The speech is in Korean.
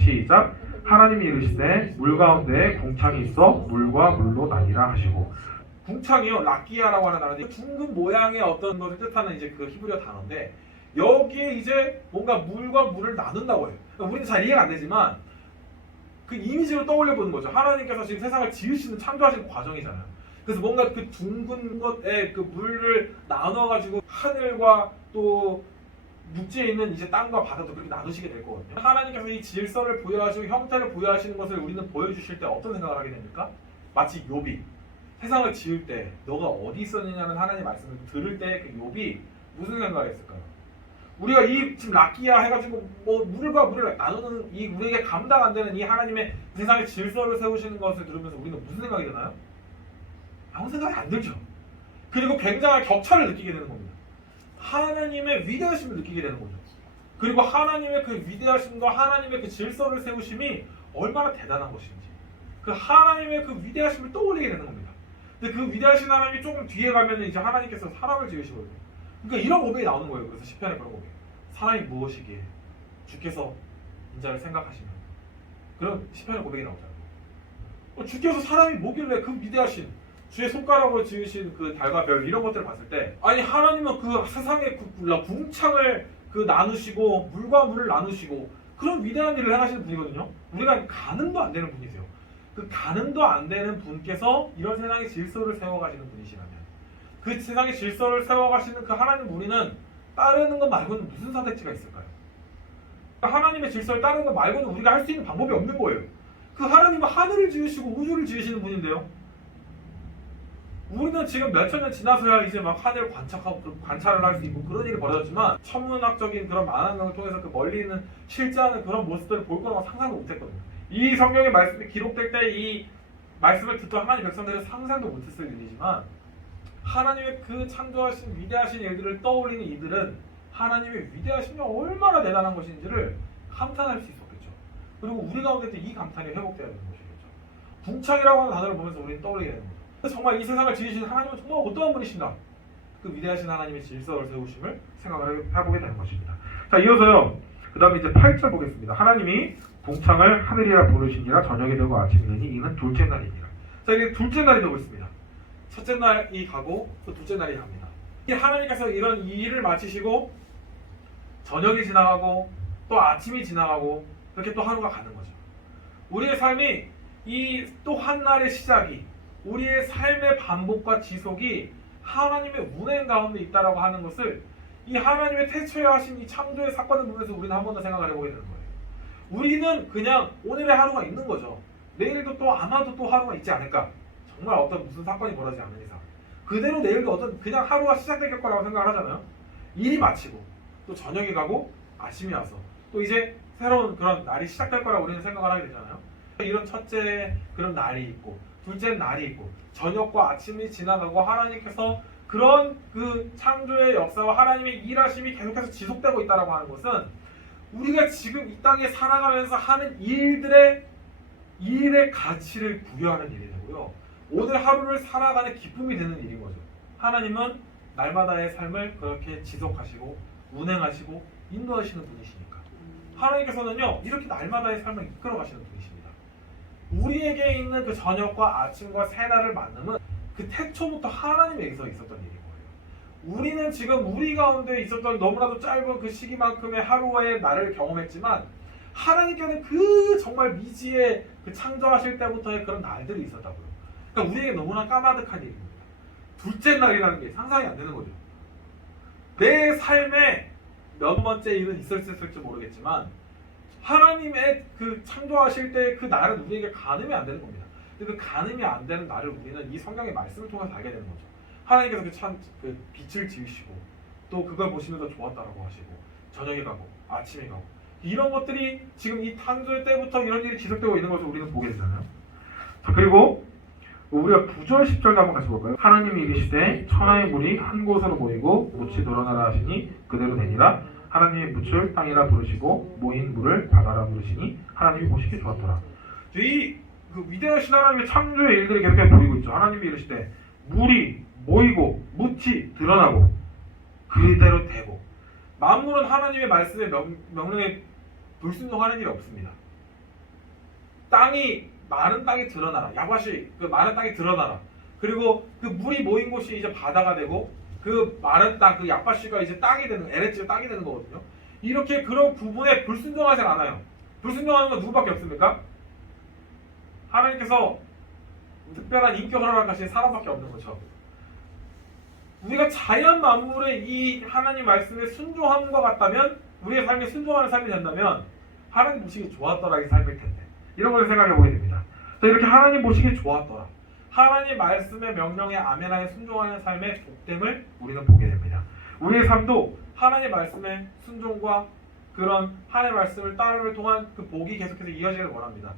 시작. 하나님이 이르시되 물 가운데 궁창이 있어 물과 물로 나뉘라 하시고. 궁창이요, 라키아라고 하는 단어인데 둥근 모양의 어떤 것을 뜻하는 이제 그 히브리어 단어인데, 여기에 이제 뭔가 물과 물을 나눈다고 해요. 그러니까 우리는 잘 이해가 안 되지만 그 이미지로 떠올려 보는 거죠. 하나님께서 지금 세상을 지으시는, 창조하시는 과정이잖아요. 그래서 뭔가 그 둥근 것에 그 물을 나눠가지고 하늘과 또 육지에 있는 이제 땅과 바다도 그렇게 나누시게 될 거거든요. 하나님께서 이 질서를 부여하시고 형태를 부여하시는 것을 우리는 보여주실 때 어떤 생각을 하게 됩니까? 마치 욥이 세상을 지을 때 너가 어디 있었느냐는 하나님의 말씀을 들을 때 그 욥이 무슨 생각을 했을까요? 우리가 이 지금 라키아 해가지고 뭐 물과 물을 나누는 이 우리에게 감당 안 되는 이 하나님의 세상의 질서를 세우시는 것을 들으면서 우리는 무슨 생각이 드나요? 아무 생각이 안 들죠. 그리고 굉장한 격차를 느끼게 되는 겁니다. 하나님의 위대하심을 느끼게 되는 거죠. 그리고 하나님의 그 위대하심과 하나님의 그 질서를 세우심이 얼마나 대단한 것인지, 그 하나님의 그 위대하심을 떠올리게 되는 겁니다. 근데 그 위대하신 하나님이 조금 뒤에 가면 이제 하나님께서 사람을 지으시거든요. 그러니까 이런 고백이 나오는 거예요. 그래서 시편에 그런 고백. 사람이 무엇이기에 주께서 인자를 생각하시면, 그런 시편의 고백이 나오잖아요. 주께서 사람이 뭐길래 그 위대하신 주의 손가락으로 지으신 그 달과 별 이런 것들을 봤을 때, 아니 하나님은 그 세상의 그 궁창을 그 나누시고 물과 물을 나누시고 그런 위대한 일을 행하시는 분이거든요. 우리가 가늠도 안 되는 분이세요. 그 가늠도 안 되는 분께서 이런 세상의 질서를 세워가시는 분이시라면, 그 세상의 질서를 세워가시는 그 하나님 우리는 따르는 것 말고는 무슨 선택지가 있을까요? 하나님의 질서를 따르는 것 말고는 우리가 할 수 있는 방법이 없는 거예요. 그 하나님은 하늘을 지으시고 우주를 지으시는 분인데요. 우리는 지금 몇천 년 지나서야 이제 막 하늘을 관찰을 할 수 있고 그런 일이 벌어졌지만, 천문학적인 그런 만화경을 통해서 그 멀리 있는 실제하는 그런 모습들을 볼 거라고 상상도 못했거든요. 이 성경의 말씀이 기록될 때 이 말씀을 듣던 하나님 백성들은 상상도 못했을 일이지만, 하나님의 그 창조하신 위대하신 일들을 떠올리는 이들은 하나님의 위대하심이 얼마나 대단한 것인지를 감탄할 수 있었겠죠. 그리고 우리 가운데도 이 감탄이 회복되어야 되는 것이겠죠. 궁창이라고 하는 단어를 보면서 우리는 떠올리게 되는 거죠. 정말 이 세상을 지으신 하나님은 정말 어떠한 분이신가, 그 위대하신 하나님의 질서를 세우심을 생각을 해보게 되는 것입니다. 자, 이어서요, 그 다음에 이제 8절 보겠습니다. 하나님이 궁창을 하늘이라 부르시니라. 저녁이 되고 아침이 되니 이는 둘째 날이니라. 자, 이게 둘째 날이 되고 있습니다. 첫째 날이 가고 또 둘째 날이 갑니다. 하나님께서 이런 일을 마치시고 저녁이 지나가고 또 아침이 지나가고 그렇게 또 하루가 가는 거죠. 우리의 삶이 이 또 한 날의 시작이, 우리의 삶의 반복과 지속이 하나님의 운행 가운데 있다라고 하는 것을, 이 하나님의 태초에 하신 이 창조의 사건을 보면서 우리는 한 번 더 생각을 해보게 되는 거예요. 우리는 그냥 오늘의 하루가 있는 거죠. 내일도 또 아마도 또 하루가 있지 않을까. 정말 어떤 무슨 사건이 벌어지지 않는 이상 그대로 내일도 어떤 그냥 하루가 시작될 거라고 생각을 하잖아요. 일이 마치고 또 저녁이 가고 아침이 와서 또 이제 새로운 그런 날이 시작될 거라고 우리는 생각을 하게 되잖아요. 이런 첫째 그런 날이 있고 둘째 날이 있고 저녁과 아침이 지나가고 하나님께서 그런 그 창조의 역사와 하나님의 일하심이 계속해서 지속되고 있다고 하는 것은, 우리가 지금 이 땅에 살아가면서 하는 일의 가치를 부여하는 일이 되고요, 오늘 하루를 살아가는 기쁨이 되는 일인 거죠. 하나님은 날마다의 삶을 그렇게 지속하시고 운행하시고 인도하시는 분이시니까, 하나님께서는요 이렇게 날마다의 삶을 이끌어 가시는 분이십니다. 우리에게 있는 그 저녁과 아침과 새날을 만남은 그 태초부터 하나님에게서 있었던 일인 거예요. 우리는 지금 우리 가운데 있었던 너무나도 짧은 그 시기만큼의 하루의 날을 경험했지만, 하나님께는 그 정말 미지의 그 창조하실 때부터의 그런 날들이 있었다고요. 그러니까 우리에게 너무나 까마득한 일입니다. 둘째 날이라는 게 상상이 안 되는 거죠. 내 삶에 몇 번째 일은 있을지 모르겠지만 하나님의 그 창조하실 때 그 날은 우리에게 가늠이 안 되는 겁니다. 근데 그 가늠이 안 되는 날을 우리는 이 성경의 말씀을 통해서 알게 되는 거죠. 하나님께서 그 빛을 지으시고 또 그걸 보시면서 좋았다라고 하시고 저녁이 가고 아침이 가고 이런 것들이 지금 이 창조의 때부터 이런 일이 지속되고 있는 것을 우리는 보게 되잖아요. 자, 그리고 우리가 9절 10절도 한번 같이 볼까요? 하나님이 이르시되 천하의 물이 한 곳으로 모이고 묻이 늘어나라 하시니 그대로 되니라. 하나님이 묻을 땅이라 부르시고 모인 물을 바다라 부르시니 하나님이 보시기 좋았더라. 이 그 위대하신 하나님의 창조의 일들이 계속 보이고 있죠. 하나님이 이르시되 물이 모이고 묻이 드러나고 그대로 되고, 만물은 하나님의 말씀에 명령에 불순종하는 일이 없습니다. 땅이 마른 땅이 드러나라. 야밭이 그 마른 땅이 드러나라. 그리고 그 물이 모인 곳이 이제 바다가 되고 그 마른 땅, 그 야밭이가 이제 땅이 되는 에레츠가 땅이 되는 거거든요. 이렇게 그런 구분에 불순종하지 않아요. 불순종하는 건 누구밖에 없습니까? 하나님께서 특별한 인격을 허락하신 사람밖에 없는 거죠. 우리가 자연 만물의 이 하나님 말씀에 순종함과 같다면 우리의 삶에 순종하는 삶이 된다면 하나님 보시기에 좋았더라 이 삶일 텐데 이런 걸 생각해 보게 됩니다. 이렇게 하나님 보시기에 좋았더라. 하나님 말씀의 명령에 아멘하에 순종하는 삶의 복됨을 우리는 보게 됩니다. 우리의 삶도 하나님 말씀의 순종과 그런 하나님 말씀을 따름을 통한 그 복이 계속해서 이어지길 원합니다.